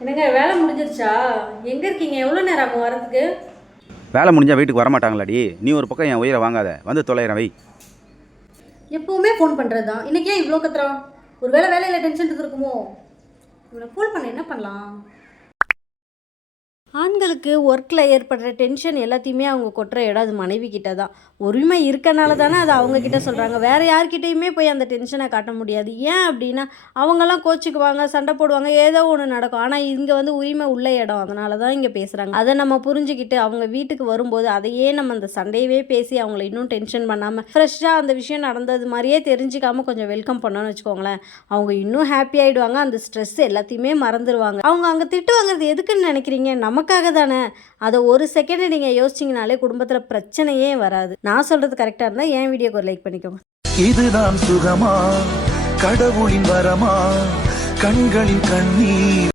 என்னங்க வேலை முடிஞ்சிருச்சா? எங்கே இருக்கீங்க? எவ்வளோ நேரம் ஆகும் வரதுக்கு? வேலை முடிஞ்சால் வீட்டுக்கு வரமாட்டாங்களாடி? நீ ஒரு பக்கம் என் உயிரை வாங்காத, வந்து தொலைகிறேன் வை. எப்பவுமே ஃபோன் பண்ணுறது தான். இன்றைக்கி ஏன் இவ்வளோ கத்துறான்? ஒரு வேளை வேலையில் டென்ஷன் இருக்குமோ? இவனை ஃபோன் பண்ண என்ன பண்ணலாம்? ஆண்களுக்கு ஒர்க்கில் ஏற்படுற டென்ஷன் எல்லாத்தையுமே அவங்க கொட்டுற இடம் அது மனைவி கிட்ட தான். உரிமை இருக்கனால தானே அதை அவங்கக்கிட்ட சொல்கிறாங்க. வேறு யார்கிட்டையுமே போய் அந்த டென்ஷனை காட்ட முடியாது. ஏன் அப்படின்னா அவங்கெல்லாம் கோச்சிக்குவாங்க, சண்டை போடுவாங்க, ஏதோ ஒன்று நடக்கும். ஆனால் இங்கே வந்து உரிமை உள்ள இடம், அதனால தான் இங்கே பேசுகிறாங்க. அதை நம்ம புரிஞ்சுக்கிட்டு அவங்க வீட்டுக்கு வரும்போது அதையே நம்ம அந்த சண்டையவே பேசி அவங்கள இன்னும் டென்ஷன் பண்ணாமல் ஃப்ரெஷ்ஷாக அந்த விஷயம் நடந்தது மாதிரியே தெரிஞ்சுக்காமல் கொஞ்சம் வெல்கம் பண்ணோன்னு வச்சுக்கோங்களேன். அவங்க இன்னும் ஹாப்பி ஆகிடுவாங்க. அந்த ஸ்ட்ரெஸ் எல்லாத்தையுமே மறந்துடுவாங்க. அவங்க அங்கே திட்டு வாங்குறது எதுக்குன்னு நினைக்கிறீங்க? நமக்காக தானே. அதை ஒரு செகண்ட் நீங்கள் யோசிச்சிங்கனாலே குடும்பத்தில் பிரச்சனையே வராது. நான் சொல்கிறது கரெக்டாக இருந்தால் என் வீடியோக்கு ஒரு லைக் பண்ணிக்கோங்க. இதுதான் சுகமா, கடவுளின் வரமா, கண்களின் கண்ணீர்.